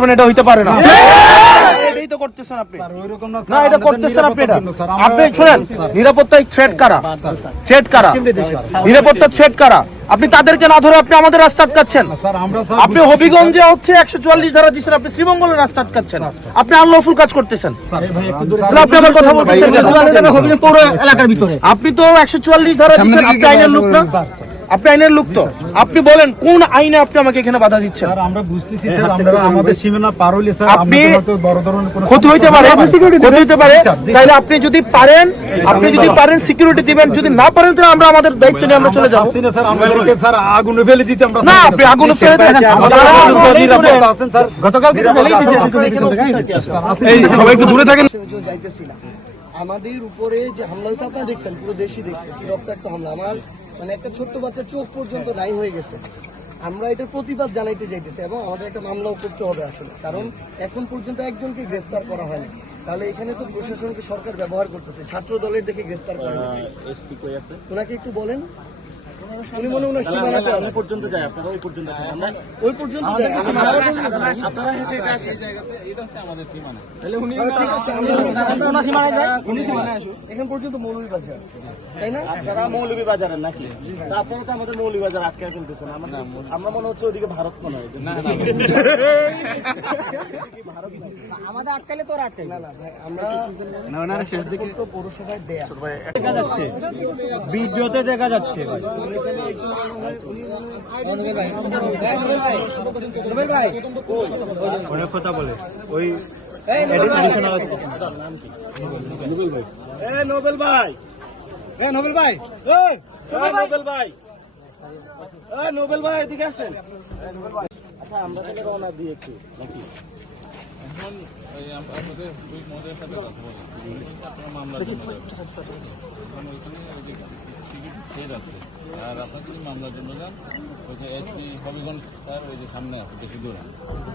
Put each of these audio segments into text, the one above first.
এটা হইতে পারে না। এটাই তো করতেছেন আপনি। না এটা করতেছেন আপনি। আপনি শুনেন, নিরাপত্তায় থ্রেট কারা? থ্রেট কারা? নিরাপত্তা থ্রেট কারা? আপনি তাদেরকে না ধরে আপনি আমাদের রাস্তা আটকাচ্ছেন। আপনি হবিগঞ্জে হচ্ছে 144 ধারা দিচ্ছেন, আপনি শ্রীমঙ্গলের রাস্তা আটকাচ্ছেন। আপনি আনলফুল কাজ করতেছেন। আপনি আবার কথা বলতেছেন পৌর এলাকার ভিতরে। আপনি তো 144 ধারা দিচ্ছেন, আপনি আইনের লোক না? আপনি আইনের লোক তো। আপনি বলেন কোন আইনে আপনি আমাকে এখানে বাধা দিচ্ছেন? স্যার আমরা বুঝতেছি স্যার, আমরা আমাদের সীমানা পার হইলে স্যার আপনি হয়তো বড় ধরনের কোনো ক্ষতি হইতে পারে, ক্ষতি হইতে পারে। তাহলে আপনি যদি পারেন সিকিউরিটি দিবেন, যদি না পারেন তাহলে আমরা আমাদের দায়িত্ব নিয়ে আমরা চলে যাব। স্যার আমাদেরকে স্যার আগুনে ফেলে দিতে আমরা না, আপনি আগুনে ফেলে দেন। নিরাপত্তা আছেন স্যার, গতকাল থেকে বলেই দিয়েছেন। এই সবাই একটু দূরে থাকেন। যাইতেছিলাম আমাদের উপরে যে হামলা হয়েছে আপনারা দেখছেন, পুরো দেশই দেখছে কি রক্তাক্ত হামলা। আমার মানে একটা ছোট্ট বাচ্চার চোখ পর্যন্ত নাই হয়ে গেছে। আমরা এটার প্রতিবাদ জানাইতে যাইতেছি এবং আমাদের একটা মামলাও করতে হবে আসলে, কারণ এখন পর্যন্ত একজনকে গ্রেফতার করা হয়নি। তাহলে এখানে তো প্রশাসনকে সরকার ব্যবহার করতেছে, ছাত্র দলের দেখে গ্রেফতার করা হয়েছে। ওনাকে একটু বলেন, উনি মনে হয় সীমানা পর্যন্ত যায়, আপনারা ওই পর্যন্ত ওই পর্যন্ত এখান পর্যন্ত মৌলভীবাজার, তাই না? আপনারা মৌলভীবাজারের নাকি? আপনারা তো আমাদের মৌলভীবাজার আটকে চলতেছেন। আমরা মনে হচ্ছে ওদিকে ভারত মনে হয় আমাদের আটকালে তো আটকাই না। ভাই আমরা শেষ দিকে তো পৌরসভায় দেয়া দেখা যাচ্ছে, ভিডিওতে দেখা যাচ্ছে। অনেক কথা বলে ওই নোবেল ভাই, নোবেল ভাই, নোবেল ভাই এদিকে আসেন। আচ্ছা আমরা তাহলে রওনা দিই একটু নাকি? এখন আপনাদের দুই মহোদয়ের সাথে কথা বলেন, আপনারা মামলার জন্য যাবেন। কারণ ওইখানে ওই যে সিকিউরিটি সেট আছে, আর আপনার যদি মামলার জন্য যান, ওই যে এসপি হবিগঞ্জ স্যার ওই যে সামনে আছে, বেশি দূরে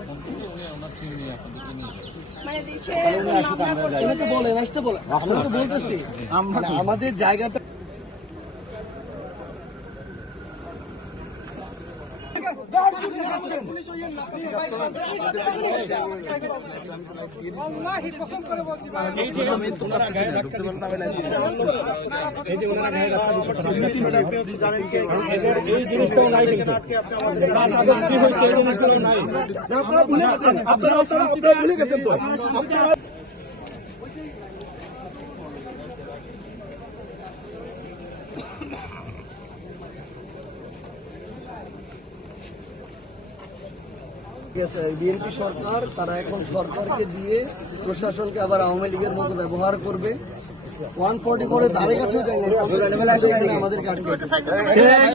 ফোন করলে উনি ওনার টিম নিয়ে আপনাদেরকে নিয়ে যাবেন। ওনাকে বলেন, আসতে বলেন। আমরা তো বলতেছি আমাদের জায়গাটা এই জিনিসটাও নাই কিন্তু আপনারা ভুলে গেছেন তো। বিএনপি সরকার, তারা এখন সরকারকে দিয়ে প্রশাসনকে আবার আওয়ামী লীগের মতো ব্যবহার করবে। 144 ধারে কাছেও যায় না, আমাদেরকে আটকে